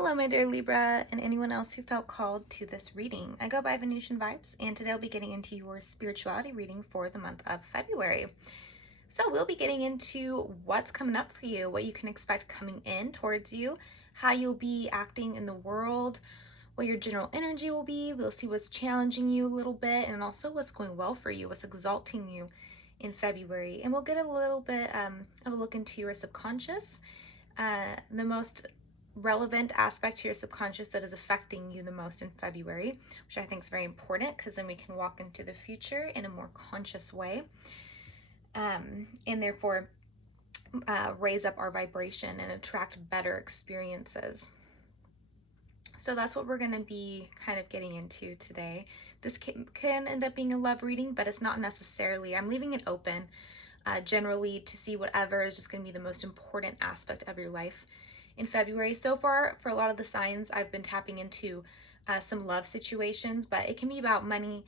Hello, my dear Libra, and anyone else who felt called to this reading. I go by Venusian Vibes, and today I'll be getting into your spirituality reading for the month of February. So we'll be getting into what's coming up for you, what you can expect coming in towards you, how you'll be acting in the world, what your general energy will be. We'll see what's challenging you a little bit, and also what's going well for you, what's exalting you in February. And we'll get a little bit of a look into your subconscious, the most relevant aspect to your subconscious that is affecting you the most in February, which I think is very important because then we can walk into the future in a more conscious way, and therefore raise up our vibration and attract better experiences. So that's what we're going to be kind of getting into today. This can end up being a love reading, but it's not necessarily. I'm leaving it open generally to see whatever is just going to be the most important aspect of your life in February. So far, for a lot of the signs, I've been tapping into some love situations, but it can be about money,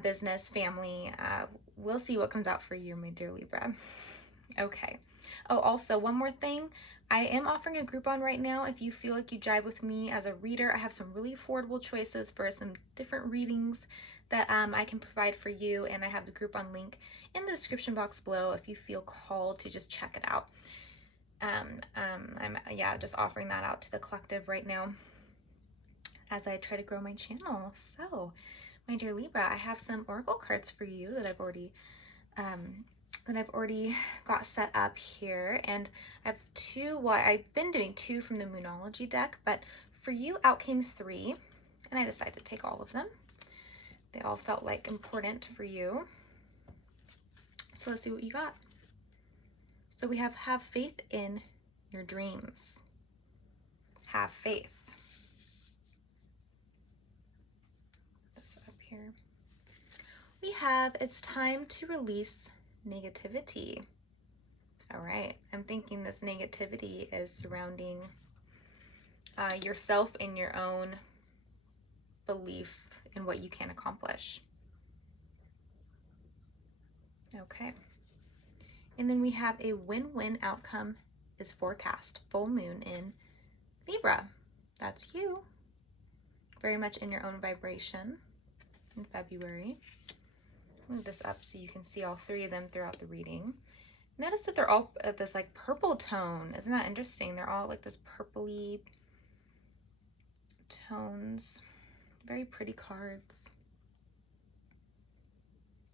business, family. We'll see what comes out for you, my dear Libra. Okay. Oh, also, one more thing. I am offering a Groupon right now. If you feel like you jive with me as a reader, I have some really affordable choices for some different readings that I can provide for you, and I have the Groupon link in the description box below if you feel called to just check it out. I'm just offering that out to the collective right now as I try to grow my channel. So, my dear Libra, I have some oracle cards for you that I've already got set up here, and I have two. Well, I've been doing two from the Moonology deck, but for you, out came three, and I decided to take all of them. They all felt like important for you. So let's see what you got. So we have faith in your dreams. Have faith. This up here. We have it's time to release negativity. All right. I'm thinking this negativity is surrounding yourself and your own belief in what you can accomplish. Okay. And then we have a win-win outcome is forecast. Full moon in Libra. That's you. Very much in your own vibration in February. Move this up so you can see all three of them throughout the reading. Notice that they're all at this like purple tone. Isn't that interesting? They're all like this purpley tones. Very pretty cards.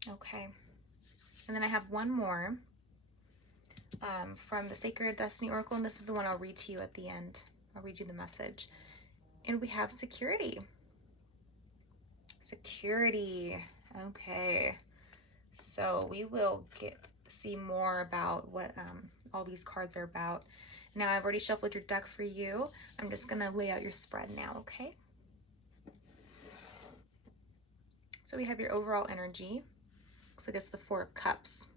Okay. And then I have one more from the Sacred Destiny Oracle, and this is the one I'll read to you at the end. I'll read you the message. And we have security. Security. Okay. So we will see more about what all these cards are about. Now I've already shuffled your deck for you. I'm just going to lay out your spread now, okay? So we have your overall energy. Looks like it's the Four of Cups.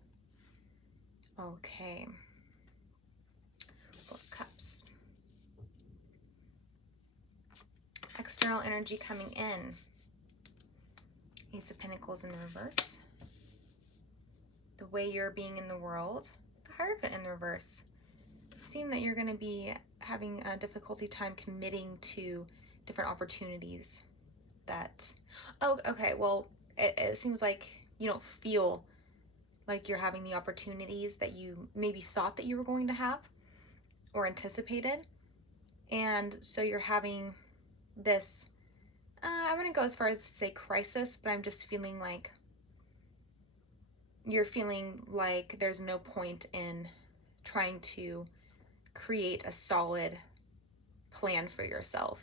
Okay. Four of Cups. External energy coming in. Ace of Pentacles in the reverse. The way you're being in the world. The Hierophant in the reverse. Seem that you're going to be having a difficulty time committing to different opportunities that... Oh, okay. Well, it seems like you don't feel like you're having the opportunities that you maybe thought that you were going to have or anticipated. And so you're having this, I wouldn't go as far as to say crisis, but I'm just feeling like you're feeling like there's no point in trying to create a solid plan for yourself.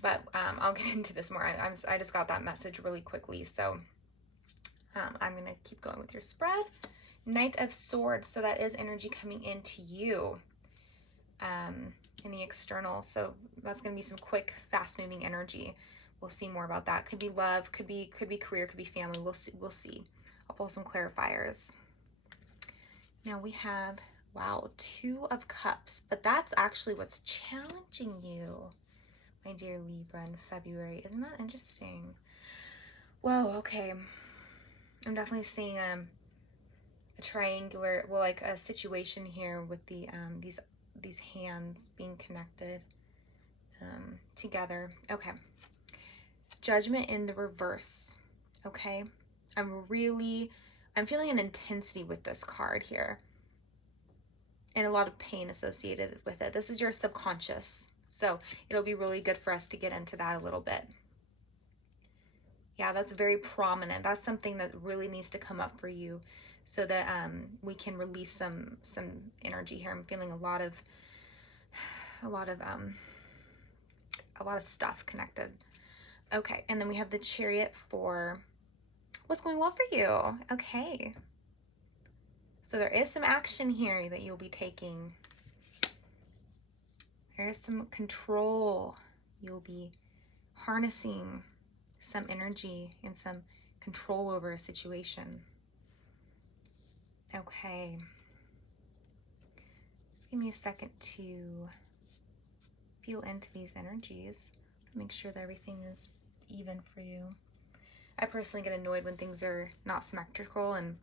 But I'll get into this more. I just got that message really quickly, so I'm going to keep going with your spread. Knight of Swords, so that is energy coming into you in the external. So that's going to be some quick, fast-moving energy. We'll see more about that. Could be love, could be career, could be family. We'll see. I'll pull some clarifiers. Now we have, wow, Two of Cups, but that's actually what's challenging you, my dear Libra, in February. Isn't that interesting? Whoa, okay. I'm definitely seeing a triangular, well, like a situation here with the these hands being connected. together. Okay. Judgment in the reverse. Okay. I'm feeling an intensity with this card here. And a lot of pain associated with it. This is your subconscious. So it'll be really good for us to get into that a little bit. Yeah, that's very prominent. That's something that really needs to come up for you so that we can release some energy here. I'm feeling a lot of stuff connected. Okay, and then we have the Chariot for what's going well for you. Okay. So there is some action here that you'll be taking. There is some control. You'll be harnessing some energy and some control over a situation. Okay. Just give me a second to feel into these energies. Make sure that everything is even for you. I personally get annoyed when things are not symmetrical, and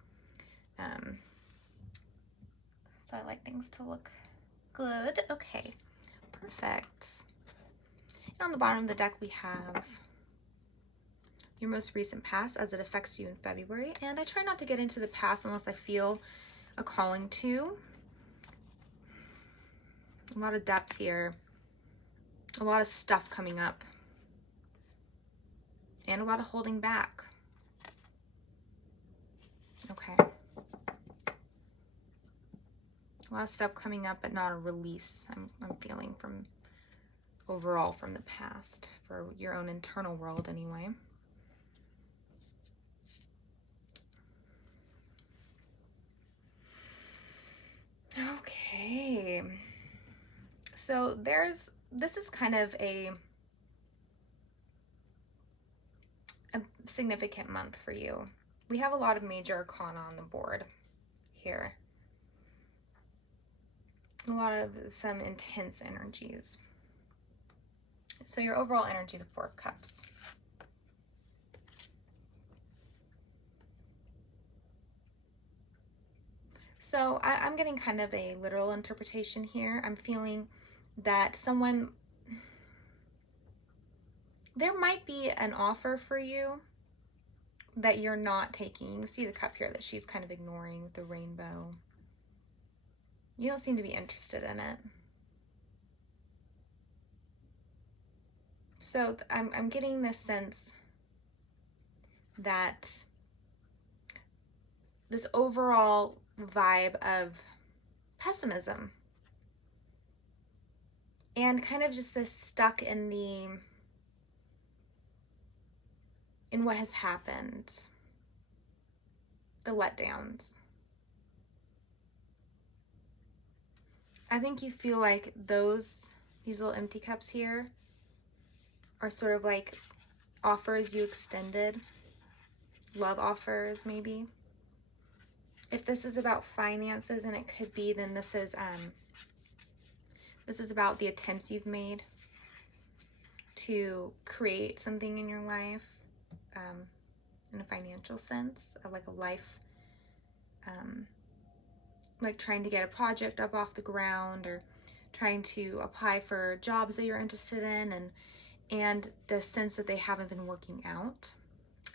so I like things to look good. Okay, perfect. And on the bottom of the deck we have your most recent past as it affects you in February. And I try not to get into the past unless I feel a calling to. A lot of depth here. A lot of stuff coming up. And a lot of holding back. Okay. A lot of stuff coming up, but not a release. I'm feeling from overall from the past, for your own internal world anyway. Okay. So this is kind of a significant month for you. We have a lot of major arcana on the board here. A lot of some intense energies. So your overall energy, the Four of Cups. So I'm getting kind of a literal interpretation here. I'm feeling that there might be an offer for you that you're not taking. You can see the cup here that she's kind of ignoring with the rainbow. You don't seem to be interested in it. So I'm getting this sense that this overall vibe of pessimism and kind of just this stuck in what has happened, the letdowns. I think you feel like these little empty cups here are sort of like offers you extended, love offers maybe. If this is about finances, and it could be, then this is about the attempts you've made to create something in your life, in a financial sense, like a life, like trying to get a project up off the ground, or trying to apply for jobs that you're interested in, and the sense that they haven't been working out,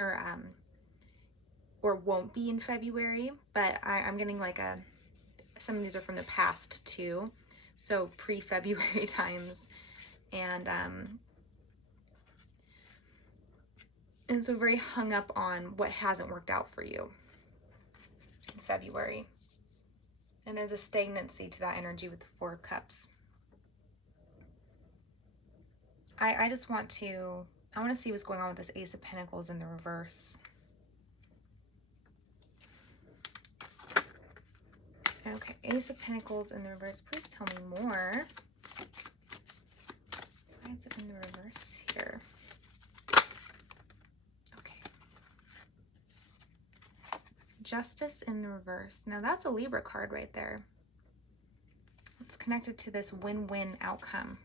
or won't be in February. But I'm getting like some of these are from the past too, so pre-February times, and so very hung up on what hasn't worked out for you in February. And there's a stagnancy to that energy with the Four of Cups. I want to see what's going on with this Ace of Pentacles in the reverse. Okay, Ace of Pentacles in the reverse. Please tell me more. Why is it in the reverse here? Okay. Justice in the reverse. Now that's a Libra card right there. It's connected to this win-win outcome.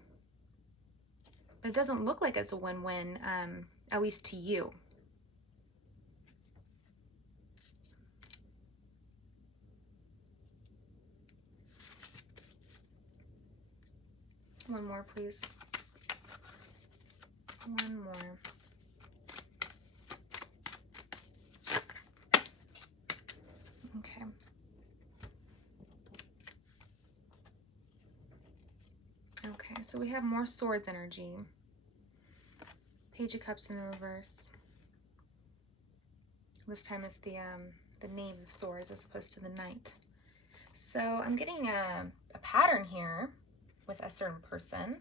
But it doesn't look like it's a win-win, at least to you. One more, please. One more. Okay. Okay, so we have more swords energy. Page of Cups in the reverse. This time it's the Knave of Swords as opposed to the Knight. So I'm getting a pattern here with a certain person.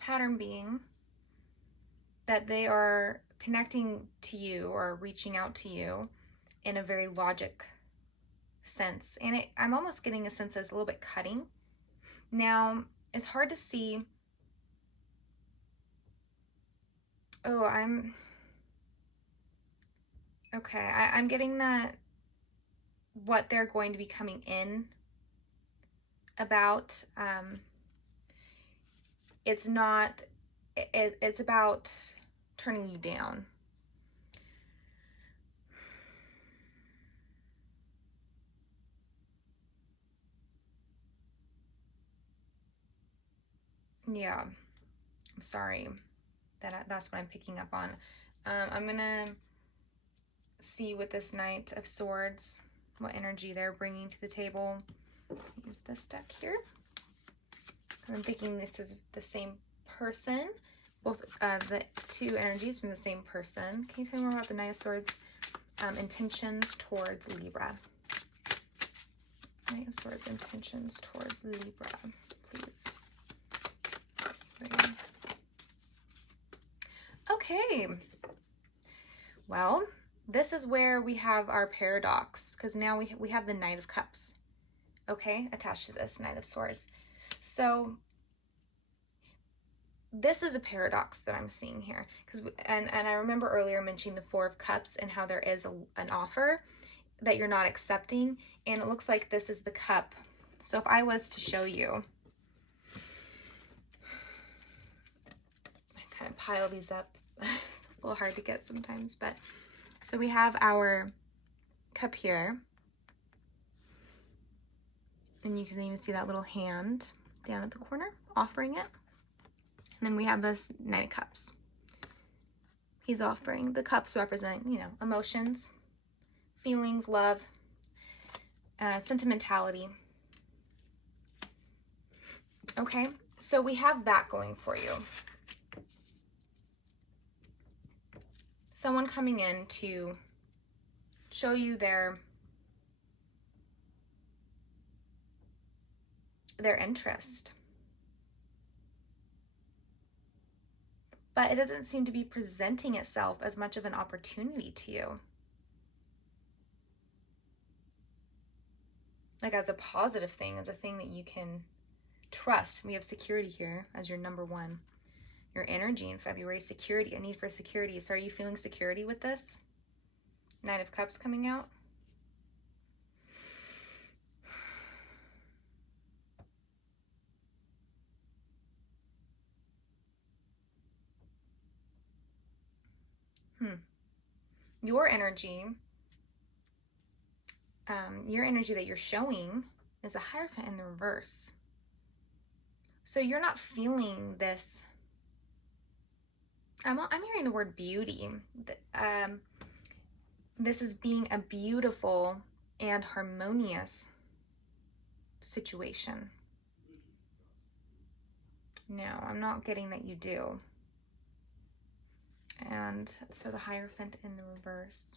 Pattern being that they are connecting to you or reaching out to you in a very logic sense. And I'm almost getting a sense that's a little bit cutting. Now, it's hard to see. Oh, I'm getting that what they're going to be coming in about, it's about turning you down. Yeah, I'm sorry. That's what I'm picking up on. I'm gonna see with this Knight of Swords what energy they're bringing to the table. Use this deck here. I'm thinking this is the same person, both the two energies from the same person. Can you tell me more about the Knight of Swords intentions towards Libra? Knight of Swords intentions towards Libra, please. Okay, well, this is where we have our paradox, because now we have the Knight of Cups, okay, attached to this Knight of Swords. So this is a paradox that I'm seeing here, because and I remember earlier mentioning the Four of Cups and how there is an offer that you're not accepting, and it looks like this is the cup. So if I was to show you, I kind of pile these up. It's a little hard to get sometimes, but so we have our cup here, and you can even see that little hand down at the corner offering it. And then we have this Knight of Cups. He's offering. The cups represent, you know, emotions, feelings, love, sentimentality. Okay, so we have that going for you. Someone coming in to show you their interest. But it doesn't seem to be presenting itself as much of an opportunity to you. Like as a positive thing, as a thing that you can trust. We have security here as your number one. Your energy in February, security, a need for security. So are you feeling security with this? Knight of Cups coming out. Your energy that you're showing is a Hierophant in the reverse. So you're not feeling this. I'm hearing the word beauty. This is being a beautiful and harmonious situation. No, I'm not getting that you do. And so the Hierophant in the reverse.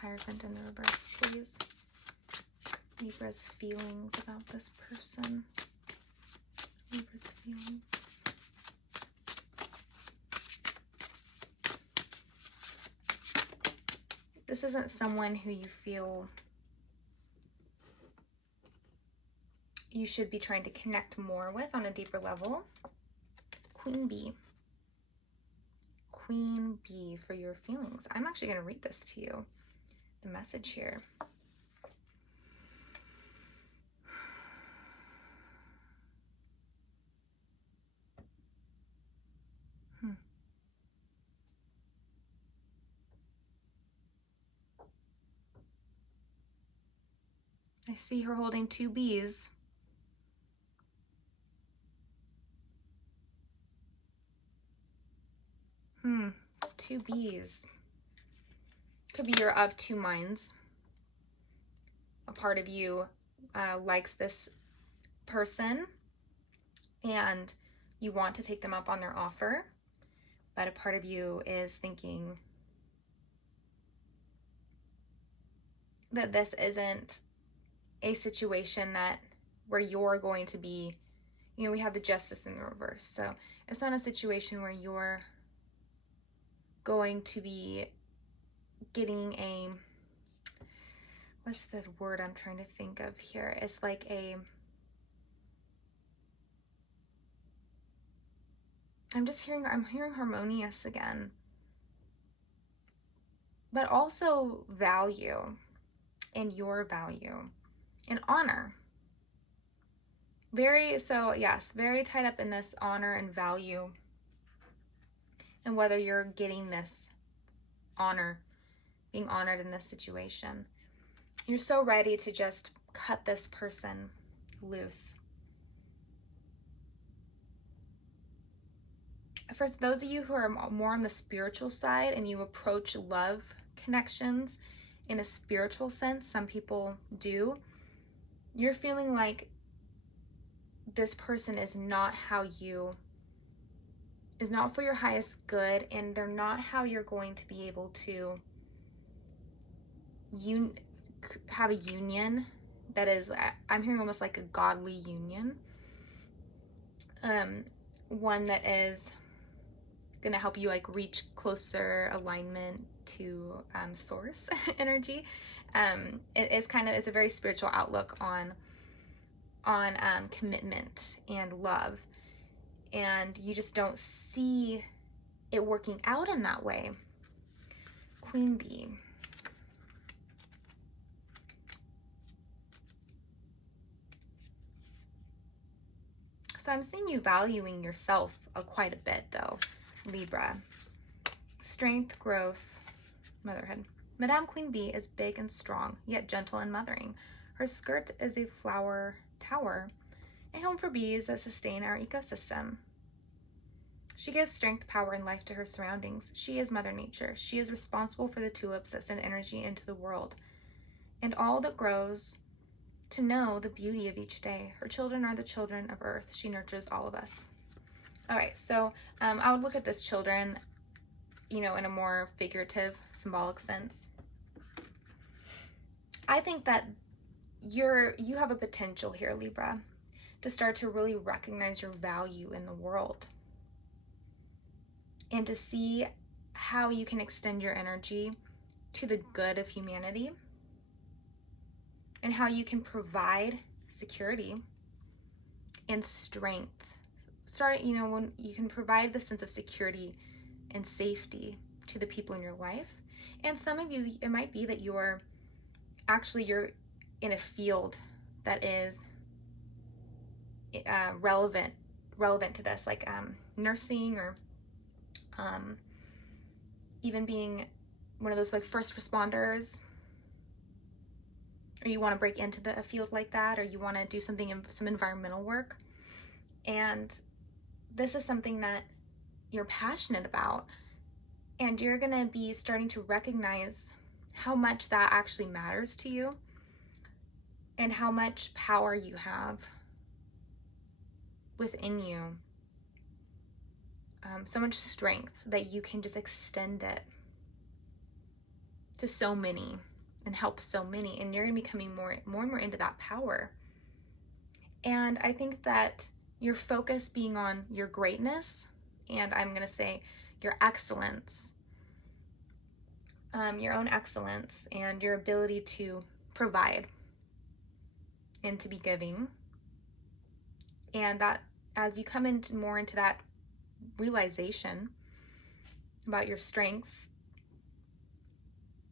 Hierophant in the reverse, please. Libra's feelings about this person. Libra's feelings. This isn't someone who you feel you should be trying to connect more with on a deeper level. Queen Bee. Queen Bee for your feelings. I'm actually going to read this to you. The message here. I see her holding 2 bees. Hmm, 2 bees. Could be you're of 2 minds. A part of you likes this person and you want to take them up on their offer, but a part of you is thinking that this isn't a situation that where you're going to be, you know, we have the justice in the reverse. So it's not a situation where you're going to be getting a, what's the word I'm trying to think of here? It's like a, I'm hearing harmonious again, but also value and your value and honor. Very tied up in this honor and value, and whether you're getting this honor, being honored in this situation. You're so ready to just cut this person loose. For those of you who are more on the spiritual side and you approach love connections in a spiritual sense, some people do, you're feeling like this person is not for your highest good, and they're not how you're going to be able to have a union that is, I'm hearing almost like a godly union, one that is going to help you like reach closer alignment to source energy. It's a very spiritual outlook on commitment and love, and you just don't see it working out in that way. Queen Bee. So I'm seeing you valuing yourself quite a bit though, Libra. Strength, growth, motherhood. Madame Queen Bee is big and strong, yet gentle and mothering. Her skirt is a flower tower, a home for bees that sustain our ecosystem. She gives strength, power, and life to her surroundings. She is Mother Nature. She is responsible for the tulips that send energy into the world and all that grows, to know the beauty of each day. Her children are the children of Earth. She nurtures all of us. All right, so I would look at this children, in a more figurative, symbolic sense. I think that you have a potential here, Libra, to start to really recognize your value in the world and to see how you can extend your energy to the good of humanity and how you can provide security and strength. When you can provide the sense of security and safety to the people in your life. And some of you, it might be that you're in a field that is relevant to this, like nursing, or even being one of those like first responders, or you want to break into a field like that, or you want to do some environmental work. And this is something that you're passionate about, and you're going to be starting to recognize how much that actually matters to you and how much power you have within you. So much strength that you can just extend it to so many and help so many, and you're going to be coming more and more into that power. And I think that your focus being on your greatness, and I'm going to say your excellence, your own excellence, and your ability to provide and to be giving, and that as you come more into that realization about your strengths,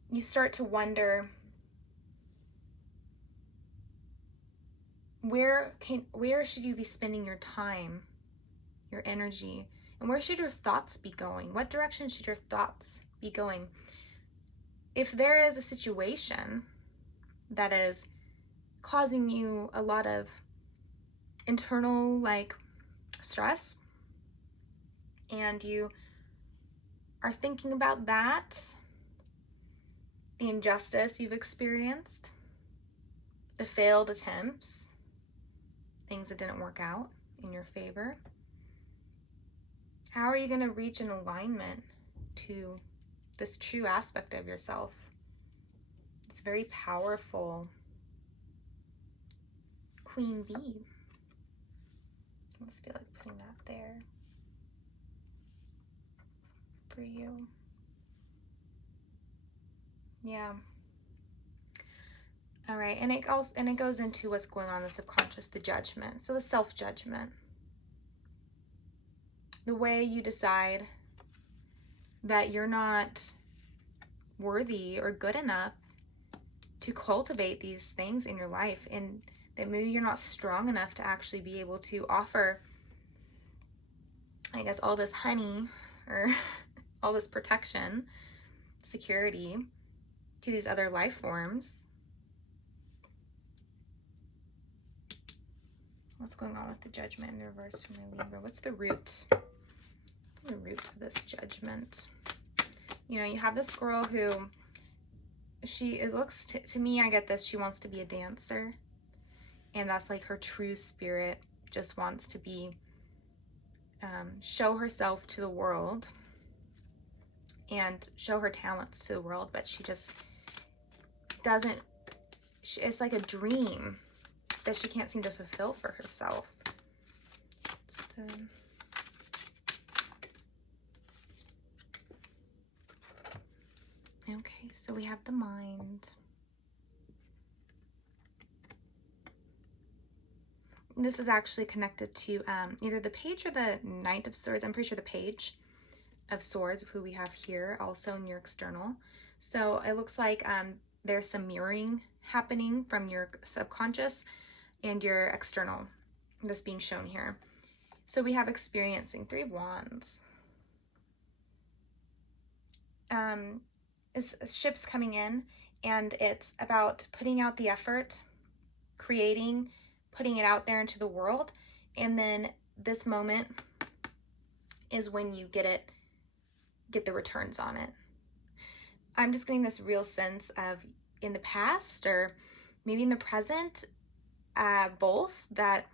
you start to wonder, where should you be spending your time, your energy, and where should your thoughts be going? What direction should your thoughts be going? If there is a situation that is causing you a lot of internal like stress, and you are thinking about that, the injustice you've experienced, the failed attempts, things that didn't work out in your favor. How are you going to reach an alignment to this true aspect of yourself? It's very powerful. Queen Bee. I just feel like putting that there for you. Yeah. All right, and it goes into what's going on in the subconscious, the judgment. So the self-judgment. The way you decide that you're not worthy or good enough to cultivate these things in your life, and that maybe you're not strong enough to actually be able to offer, I guess, all this honey or all this protection, security to these other life forms. What's going on with the judgment in reverse from my Libra? What's the root? The root of this judgment. You know, you have this girl who, it looks to me, I get this, she wants to be a dancer. And that's like her true spirit, just wants to be, show herself to the world and show her talents to the world, but she just doesn't, it's like a dream that she can't seem to fulfill for herself. Okay, so we have the mind. This is actually connected to either the page or the Knight of Swords. I'm pretty sure the page of Swords, who we have here, also in your external. So it looks like there's some mirroring happening from your subconscious and your external, this being shown here. So we have experiencing, 3 of Wands. Ships coming in, and it's about putting out the effort, creating, putting it out there into the world, and then this moment is when you get the returns on it. I'm just getting this real sense of, in the past or maybe in the present, both, that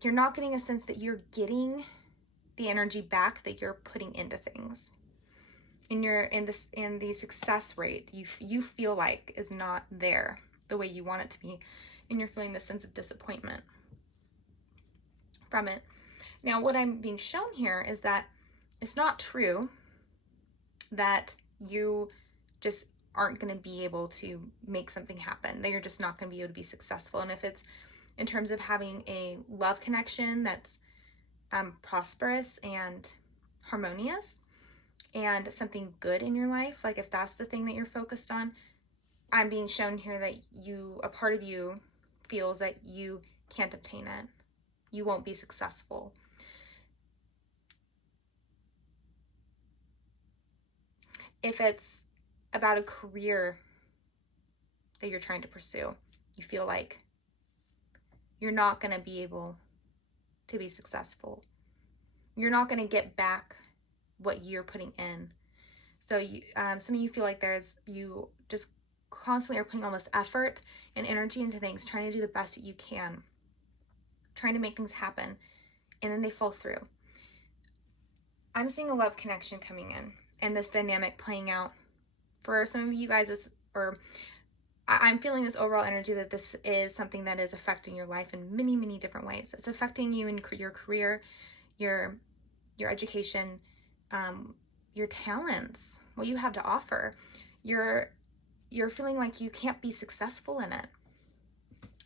you're not getting a sense that you're getting the energy back that you're putting into things. In the success rate, you feel like is not there the way you want it to be, and you're feeling this sense of disappointment from it. Now, what I'm being shown here is that it's not true that you just aren't going to be able to make something happen, that you're just not going to be able to be successful. And if it's in terms of having a love connection that's prosperous and harmonious and something good in your life, like if that's the thing that you're focused on, I'm being shown here that a part of you feels that you can't obtain it. You won't be successful. If it's about a career that you're trying to pursue, you feel like you're not going to be able to be successful. You're not going to get back what you're putting in. So some of you feel like you just constantly are putting all this effort and energy into things, trying to do the best that you can, trying to make things happen, and then they fall through. I'm seeing a love connection coming in, and this dynamic playing out. For some of you guys, I'm feeling this overall energy that this is something that is affecting your life in many, many different ways. It's affecting you in your career, your education, your talents, what you have to offer. You're feeling like you can't be successful in it.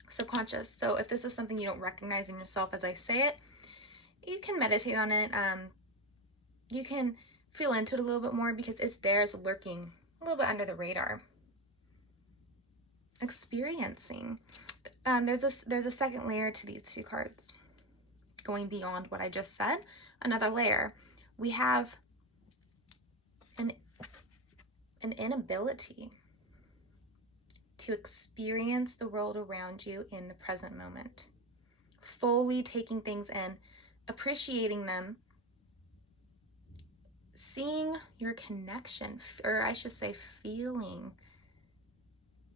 Subconscious. So if this is something you don't recognize in yourself as I say it, you can meditate on it. You can feel into it a little bit more, because it's there, it's lurking a little bit under the radar. Experiencing. There's a second layer to these 2 cards. Going beyond what I just said, another layer. We have an inability to to experience the world around you in the present moment. Fully taking things in, appreciating them, seeing your connection, or I should say feeling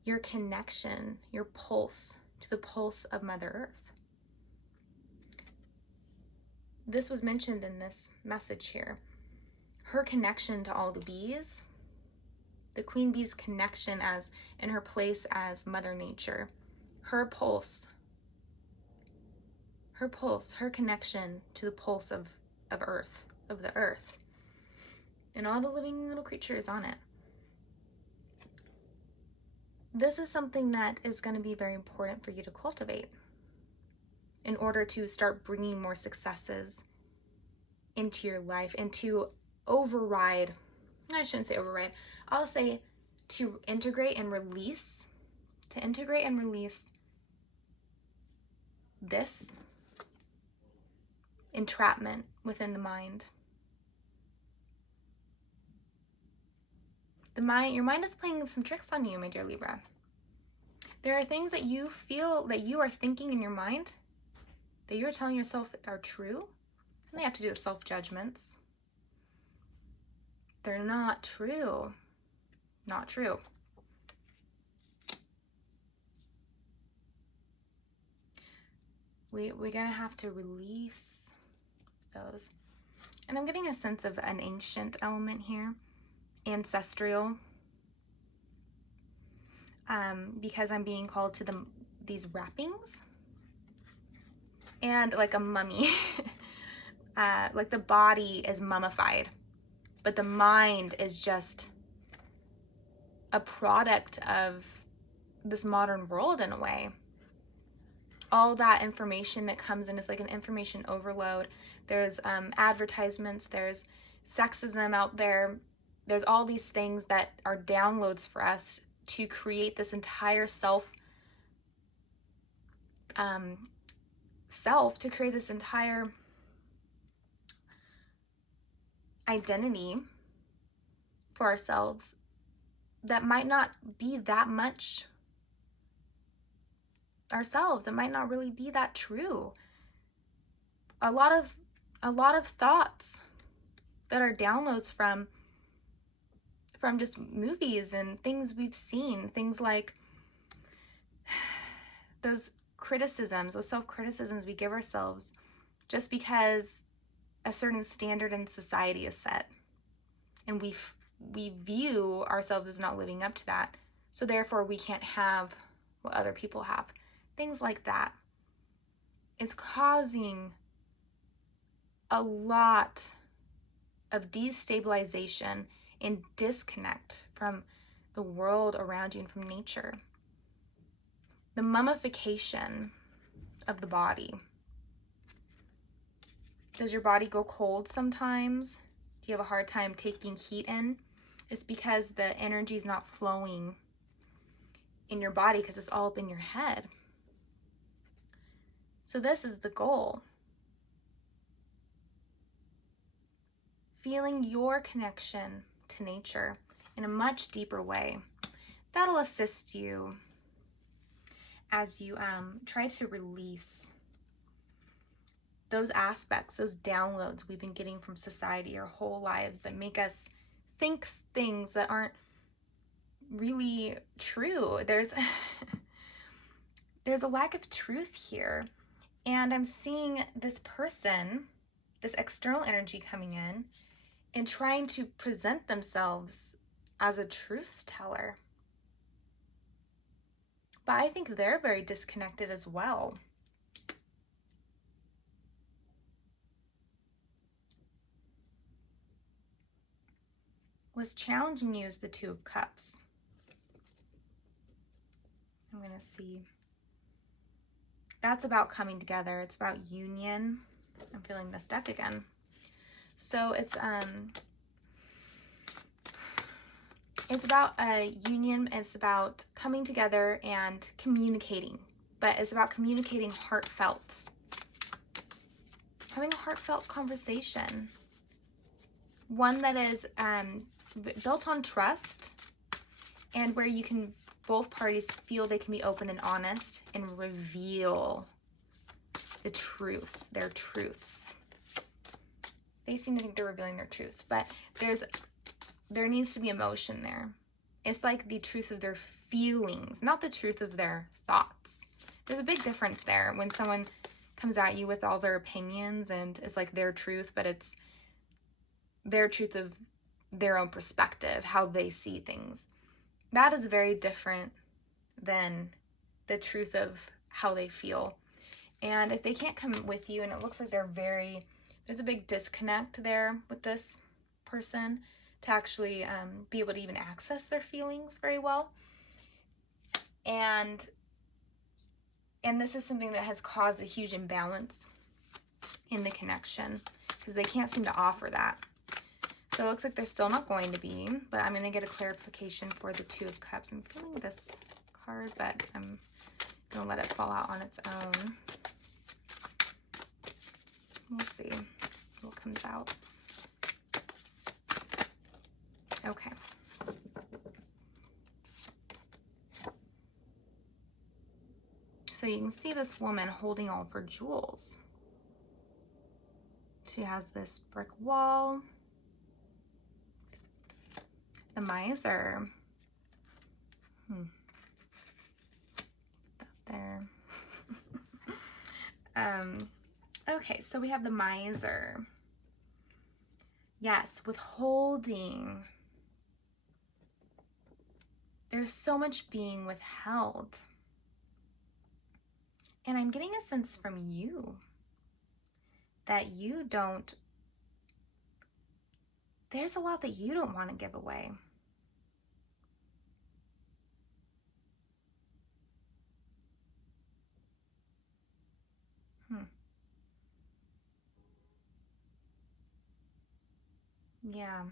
your connection, your pulse to the pulse of Mother Earth. This was mentioned in this message here. Her connection to all the bees, the queen bee's connection as in her place as Mother Nature, her pulse, her connection to the pulse of Earth, of the Earth, and all the living little creatures on it. This is something that is going to be very important for you to cultivate in order to start bringing more successes into your life and to override, I shouldn't say override, I'll say to integrate and release this entrapment within the mind. Your mind is playing some tricks on you, my dear Libra. There are things that you feel that you are thinking in your mind that you're telling yourself are true, and they have to do with self-judgments. They're not true. Not true. We're gonna have to release those. And I'm getting a sense of an ancient element here, ancestral, because I'm being called to these wrappings, and like a mummy, like the body is mummified, but the mind is just a product of this modern world in a way. All that information that comes in is like an information overload. There's advertisements, there's sexism out there, there's all these things that are downloads for us to create this entire to create this entire identity for ourselves that might not be that much ourselves. It might not really be that true. A lot of thoughts that are downloads from just movies and things we've seen, things like those criticisms, those self-criticisms we give ourselves just because a certain standard in society is set, and we view ourselves as not living up to that, so therefore we can't have what other people have. Things like that is causing a lot of destabilization and disconnect from the world around you and from nature. The mummification of the body. Does your body go cold sometimes? Do you have a hard time taking heat in? It's because the energy is not flowing in your body because it's all up in your head. So this is the goal. Feeling your connection to nature in a much deeper way. That'll assist you as you try to release those aspects, those downloads we've been getting from society our whole lives that make us think things that aren't really true. There's a lack of truth here. And I'm seeing this person, this external energy coming in and trying to present themselves as a truth teller. But I think they're very disconnected as well. What's challenging you is the Two of Cups. I'm going to see. That's about coming together. It's about union. I'm feeling this deck again. So it's about a union. It's about coming together and communicating, but it's about communicating heartfelt, having a heartfelt conversation, one that is built on trust, and where you can both parties feel they can be open and honest and reveal the truth, their truths. They seem to think they're revealing their truths, but there needs to be emotion there. It's like the truth of their feelings, not the truth of their thoughts. There's a big difference there when someone comes at you with all their opinions and it's like their truth, but it's their truth of their own perspective, how they see things. That is very different than the truth of how they feel. And if they can't come with you, and it looks like there's a big disconnect there with this person to actually be able to even access their feelings very well. And this is something that has caused a huge imbalance in the connection because they can't seem to offer that. So it looks like they're still not going to be, but I'm going to get a clarification for the Two of Cups. I'm feeling this card, but I'm going to let it fall out on its own. We'll see what comes out. Okay. So you can see this woman holding all of her jewels. She has this brick wall. The miser. That there. Okay, so we have the miser. Yes, withholding. There's so much being withheld. And I'm getting a sense from you that you don't, there's a lot that you don't want to give away. Yeah.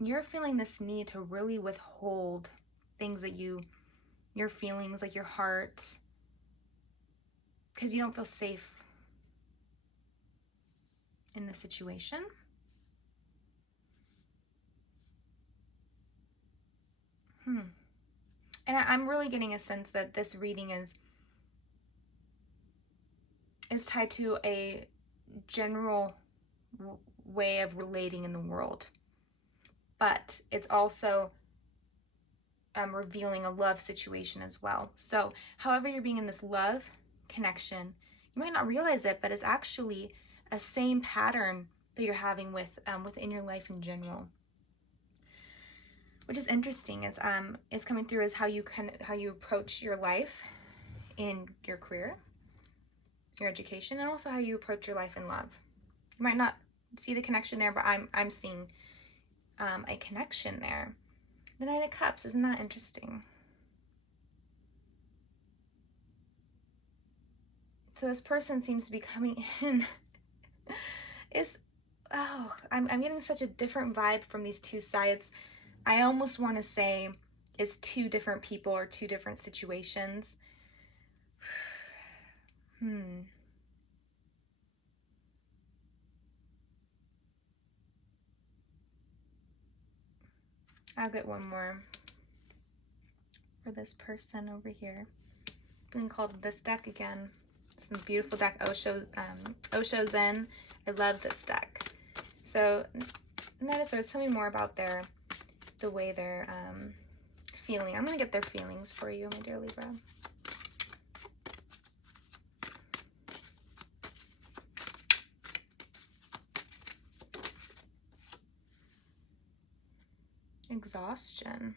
You're feeling this need to really withhold things that your feelings, like your heart, because you don't feel safe in the situation. And I'm really getting a sense that this reading is tied to a general way of relating in the world. But it's also revealing a love situation as well. So however you're being in this love connection, you might not realize it, but it's actually a same pattern that you're having within your life in general. Which is interesting. Is coming through as how you approach your life in your career, your education, and also how you approach your life in love. You might not see the connection there, but I'm seeing a connection there. The Knight of Cups, isn't that interesting? So this person seems to be coming in. I'm getting such a different vibe from these two sides. I almost want to say it's two different people or two different situations. I'll get one more for this person over here. Being called this deck again. Some beautiful deck, Osho Zen. I love this deck. So, Knight of Swords, tell me more about the way they're feeling. I'm going to get their feelings for you, my dear Libra. Exhaustion.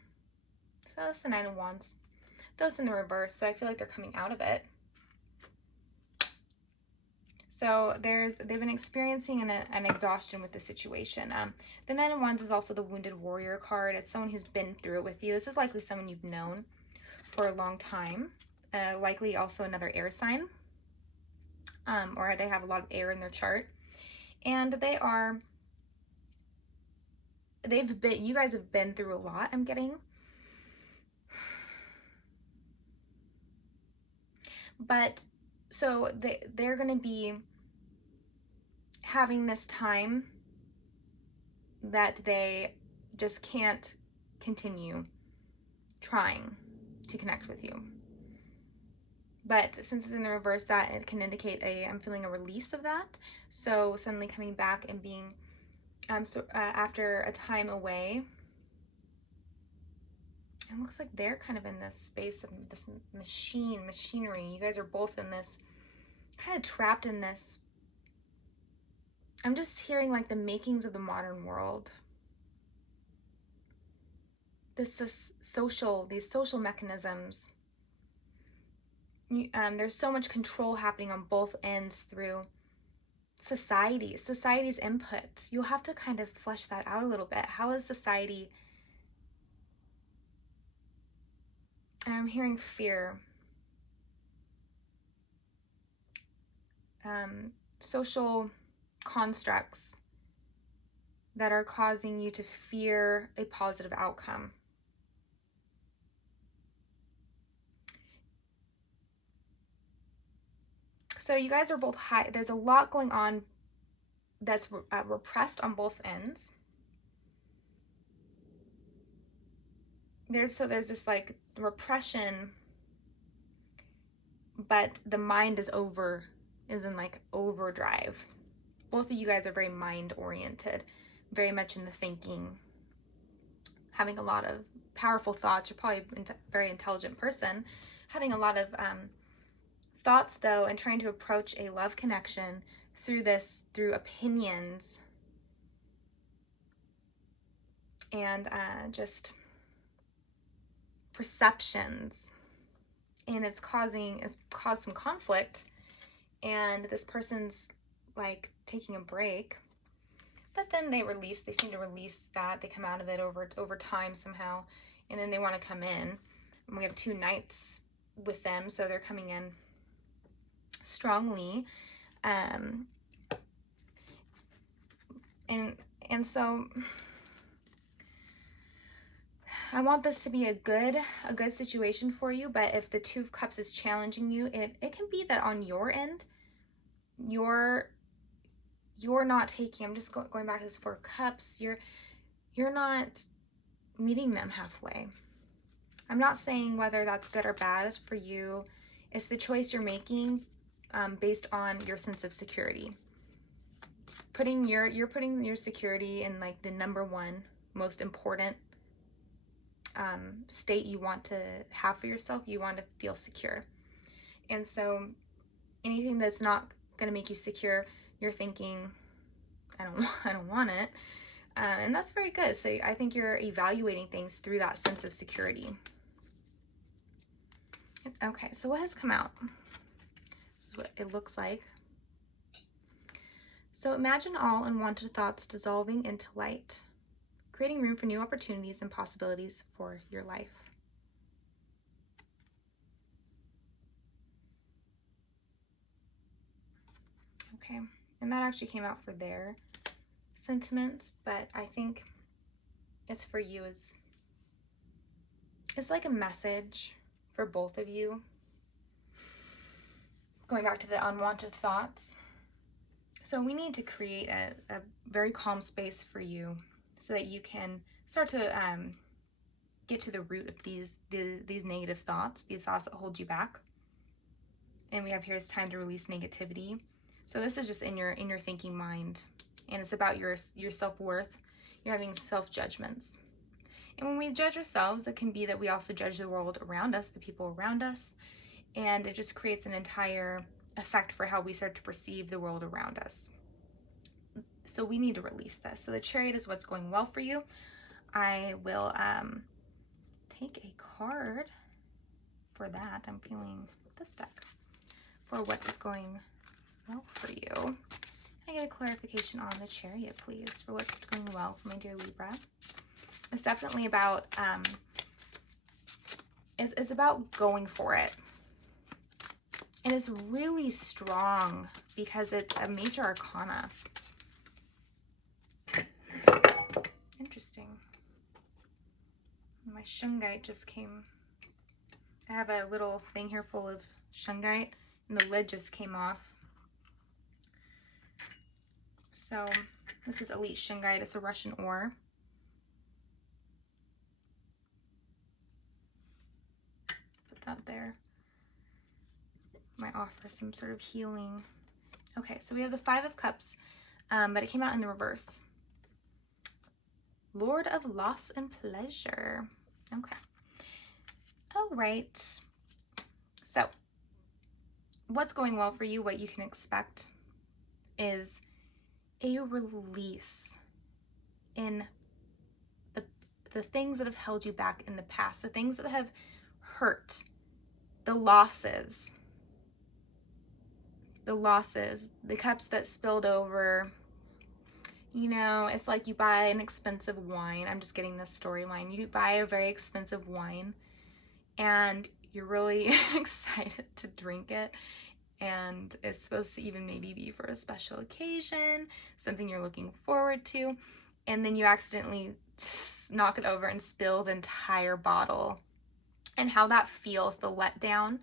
So that's the Nine of Wands. Those in the reverse, so I feel like they're coming out of it. So they've been experiencing an exhaustion with the situation. The Nine of Wands is also the Wounded Warrior card. It's someone who's been through it with you. This is likely someone you've known for a long time. Likely also another air sign. Or they have a lot of air in their chart. And you guys have been through a lot, I'm getting. But so they're going to be having this time that they just can't continue trying to connect with you. But since it's in the reverse, that it can indicate I'm feeling a release of that. So suddenly coming back and being, after a time away, it looks like they're kind of in this space of this machinery. You guys are both in this, kind of trapped in this. I'm just hearing like the makings of the modern world. These social mechanisms. There's so much control happening on both ends through society's input. You'll have to kind of flesh that out a little bit. How is society? And I'm hearing fear. Social constructs that are causing you to fear a positive outcome. So you guys are both high. There's a lot going on that's repressed on both ends. There's this like repression, but the mind is in like overdrive. Both of you guys are very mind oriented, very much in the thinking, having a lot of powerful thoughts. You're probably a very intelligent person, having a lot of thoughts though, and trying to approach a love connection through opinions and just perceptions, and it's caused some conflict, and this person's like taking a break, but then they seem to release that. They come out of it over time somehow, and then they want to come in, and we have 2 knights with them, so they're coming in strongly, and so I want this to be a good situation for you. But if the 2 of Cups is challenging you, it can be that on your end, you're not taking, I'm just going back to this 4 of Cups, you're not meeting them halfway. I'm not saying whether that's good or bad for you. It's the choice you're making based on your sense of security. You're putting your security in like the number 1 most important state you want to have for yourself. You want to feel secure, and so anything that's not going to make you secure, you're thinking, I don't want it, and that's very good. So I think you're evaluating things through that sense of security. Okay, so what has come out? This is what it looks like. So imagine all unwanted thoughts dissolving into light, creating room for new opportunities and possibilities for your life. Okay, and that actually came out for their sentiments, but I think it's for you. It's like a message for both of you. Going back to the unwanted thoughts. So we need to create a very calm space for you so that you can start to get to the root of these negative thoughts, these thoughts that hold you back. And we have here is time to release negativity. So this is just in your thinking mind, and it's about your self-worth. You're having self-judgments. And when we judge ourselves, it can be that we also judge the world around us, the people around us, and it just creates an entire effect for how we start to perceive the world around us. So we need to release this. So the Chariot is what's going well for you. I will take a card for that. I'm feeling this deck for what is going well for you. Can I get a clarification on the Chariot, please, for what's going well for my dear Libra? It's definitely about it's about going for it. And it's really strong because it's a major arcana. Interesting. My shungite just came. I have a little thing here full of shungite, and the lid just came off. So this is elite shungite. It's a Russian ore. that there. Might offer some sort of healing. Okay, so we have the Five of Cups, but it came out in the reverse. Lord of Loss and Pleasure. Okay. All right. So, what's going well for you, what you can expect, is a release in the things that have held you back in the past, the things that have hurt, the losses, the cups that spilled over. You know, it's like you buy an expensive wine. I'm just getting this storyline. You buy a very expensive wine and you're really excited to drink it. And it's supposed to even maybe be for a special occasion, something you're looking forward to. And then you accidentally just knock it over and spill the entire bottle. And how that feels, the letdown.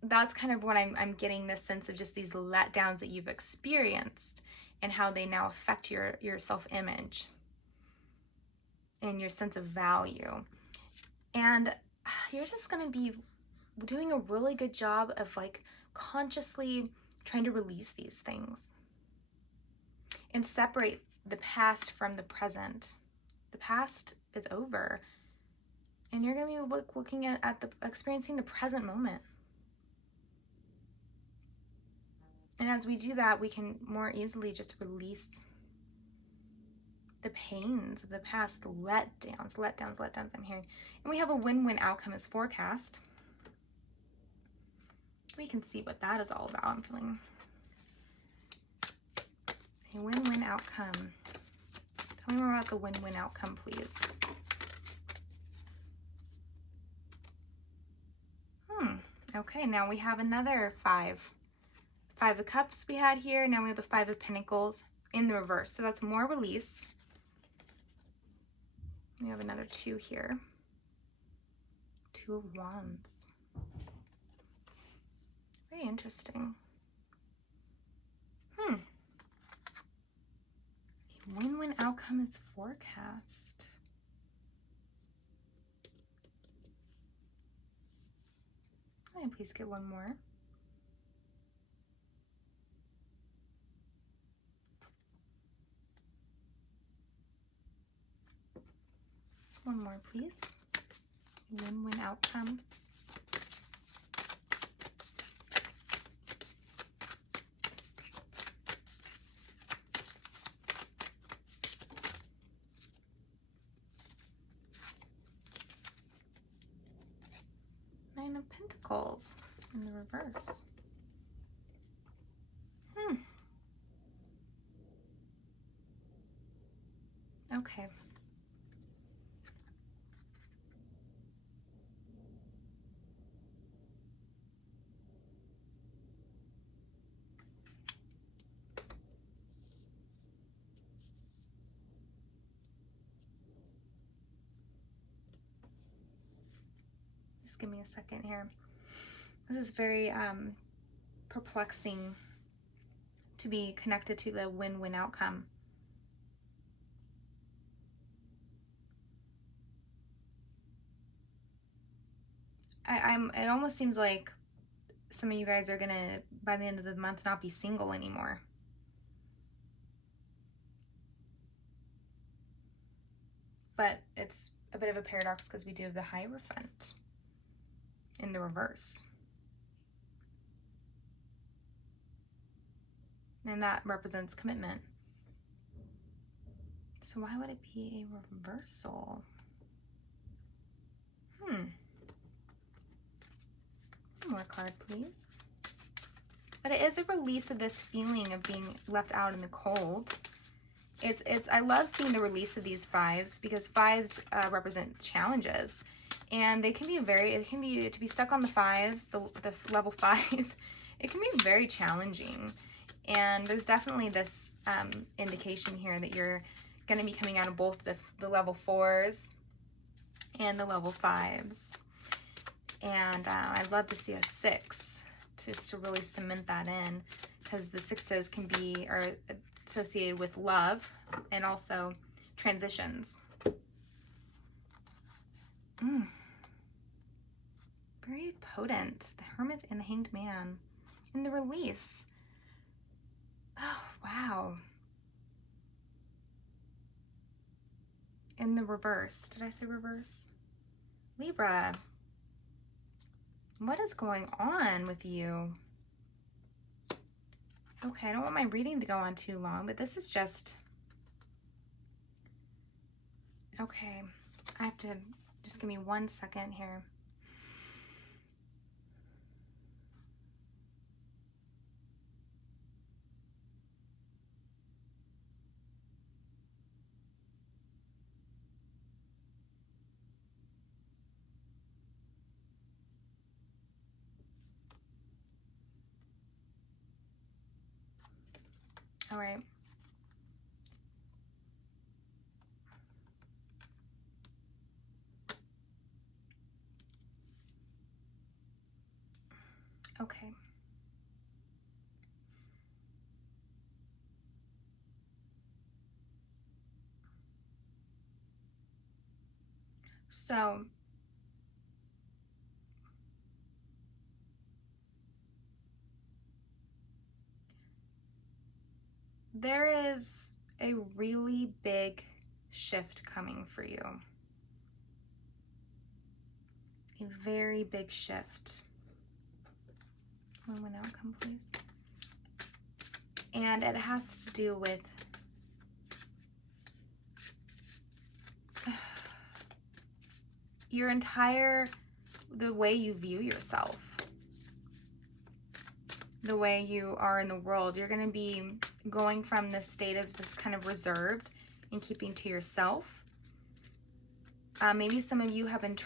That's kind of what I'm getting, this sense of just these letdowns that you've experienced and how they now affect your self-image and your sense of value. And you're just going to be doing a really good job of like consciously trying to release these things and separate the past from the present. The past is over and you're going to be looking at experiencing the present moment. And as we do that, we can more easily just release the pains of the past, the letdowns I'm hearing. And we have a win-win outcome as forecast. We can see what that is all about. I'm feeling a win-win outcome. Tell me more about the win-win outcome, please. Okay, now we have another five. Five of Cups we had here. Now we have the Five of Pentacles in the reverse. So that's more release. We have another two here. Two of Wands. Very interesting. A win-win outcome is forecast. And please get one more. One more, please. Win-win outcome. Nine of Pentacles in the reverse. Okay. Just give me a second here. This is very perplexing to be connected to the win-win outcome. It almost seems like some of you guys are gonna, by the end of the month, not be single anymore. But it's a bit of a paradox because we do have the Hierophant in the reverse. And that represents commitment. So why would it be a reversal? One more card, please. But it is a release of this feeling of being left out in the cold. I love seeing the release of these fives because fives represent challenges. And they can be to be stuck on the fives, the level 5, it can be very challenging. And there's definitely this indication here that you're going to be coming out of both the level 4s and the level 5s. And I'd love to see a 6 just to really cement that in, because the 6s are associated with love and also transitions. very potent. The Hermit and the Hanged Man. And the release. Oh, wow. In the reverse. Did I say reverse? Libra. What is going on with you? Okay, I don't want my reading to go on too long, but this is just... Okay, I have to... Just give me 1 second here. All right. Okay. So, there is a really big shift coming for you. A very big shift. One outcome, please. And it has to do with your entire, the way you view yourself, the way you are in the world. You're going to be going from this state of this kind of reserved and keeping to yourself. Maybe some of you have been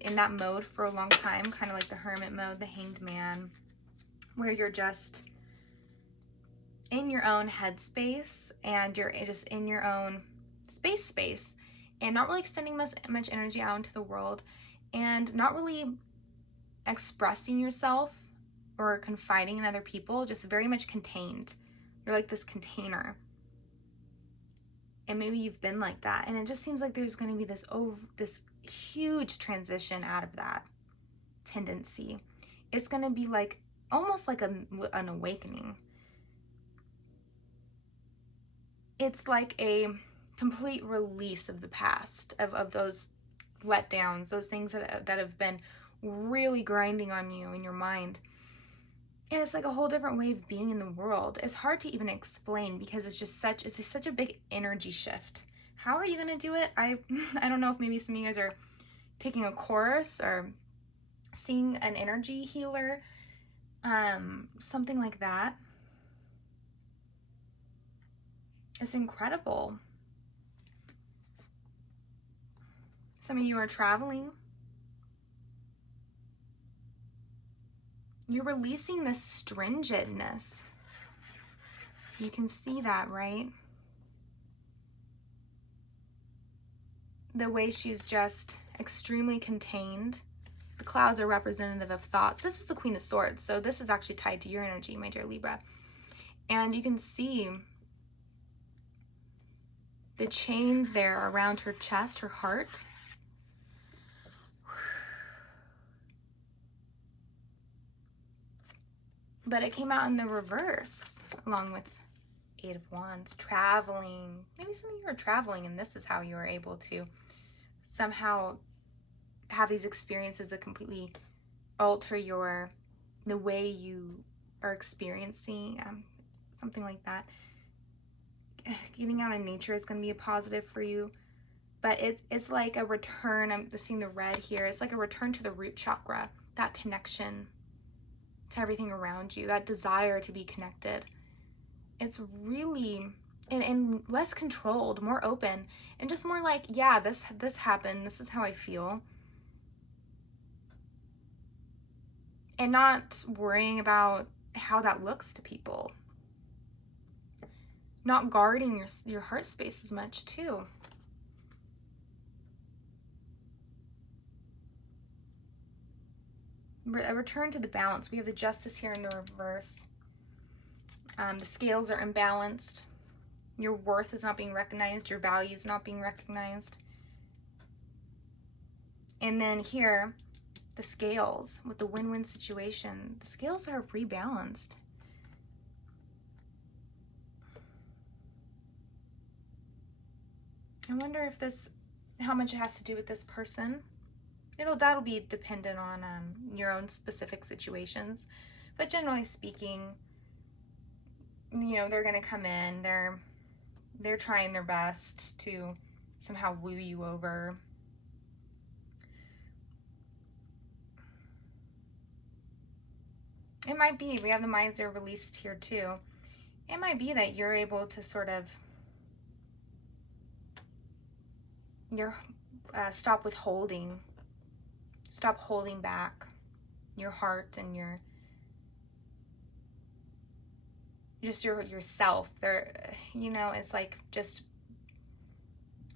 in that mode for a long time, kind of like the Hermit mode, the Hanged Man, where you're just in your own headspace and you're just in your own space and not really extending much energy out into the world and not really expressing yourself or confiding in other people, just very much contained. You're like this container. And maybe you've been like that. And it just seems like there's going to be this huge transition out of that tendency. It's going to be like almost like an awakening. It's like a complete release of the past, of those letdowns, those things that have been really grinding on you in your mind. And it's like a whole different way of being in the world. It's hard to even explain because it's such a big energy shift. How are you going to do it? I don't know if maybe some of you guys are taking a course or seeing an energy healer, something like that. It's incredible. Some of you are traveling. You're releasing this stringentness. You can see that, right? The way she's just extremely contained. The clouds are representative of thoughts. This is the Queen of Swords, so this is actually tied to your energy, my dear Libra. And you can see the chains there around her chest, her heart. But it came out in the reverse, along with 8 of Wands, traveling. Maybe some of you are traveling, and this is how you are able to somehow have these experiences that completely alter the way you are experiencing, something like that. Getting out in nature is going to be a positive for you, but it's like a return. I'm seeing the red here. It's like a return to the root chakra, that connection to everything around you, that desire to be connected. It's really and less controlled, more open, and just more like, yeah, this happened, this is how I feel. And not worrying about how that looks to people. Not guarding your heart space as much too. A return to the balance. We have the Justice here in the reverse. The scales are imbalanced. Your worth is not being recognized. Your value is not being recognized. And then here, the scales with the win-win situation, the scales are rebalanced. I wonder if this, how much it has to do with this person. That'll be dependent on your own specific situations. But generally speaking, they're going to come in, they're trying their best to somehow woo you over. It might be, we have the miser released here too. It might be that you're able to sort of stop withholding, stop holding back your heart and yourself. It's like just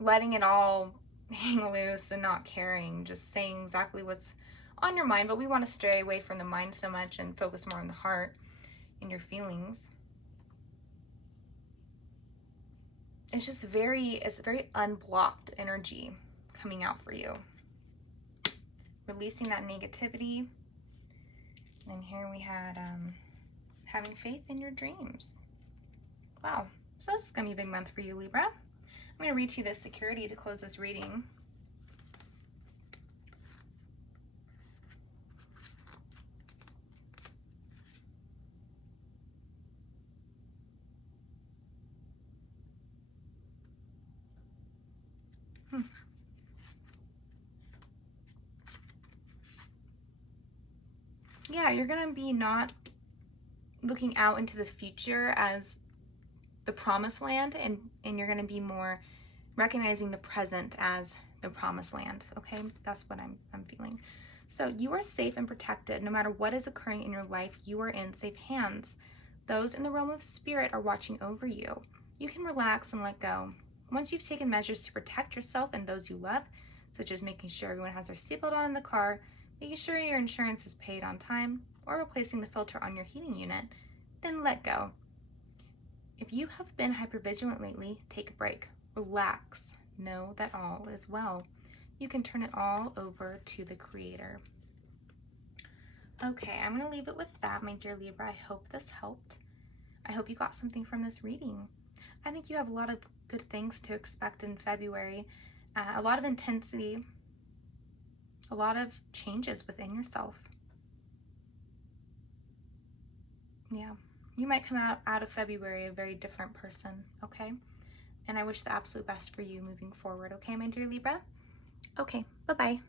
letting it all hang loose and not caring, just saying exactly what's on your mind. But we want to stray away from the mind so much and focus more on the heart and your feelings. It's very unblocked energy coming out for you. Releasing that negativity. And here we had having faith in your dreams. Wow. So this is going to be a big month for you, Libra. I'm going to read to you this security to close this reading. Yeah, you're going to be not looking out into the future as the promised land, and you're going to be more recognizing the present as the promised land, okay? That's what I'm feeling. So you are safe and protected. No matter what is occurring in your life, you are in safe hands. Those in the realm of spirit are watching over you. You can relax and let go. Once you've taken measures to protect yourself and those you love, such as making sure everyone has their seatbelt on in the car, making sure your insurance is paid on time, or replacing the filter on your heating unit, then let go. If you have been hypervigilant lately, take a break. Relax. Know that all is well. You can turn it all over to the Creator. Okay, I'm going to leave it with that, my dear Libra. I hope this helped. I hope you got something from this reading. I think you have a lot of good things to expect in February. A lot of intensity. A lot of changes within yourself. Yeah. You might come out of February a very different person, okay? And I wish the absolute best for you moving forward, okay, my dear Libra? Okay, bye-bye.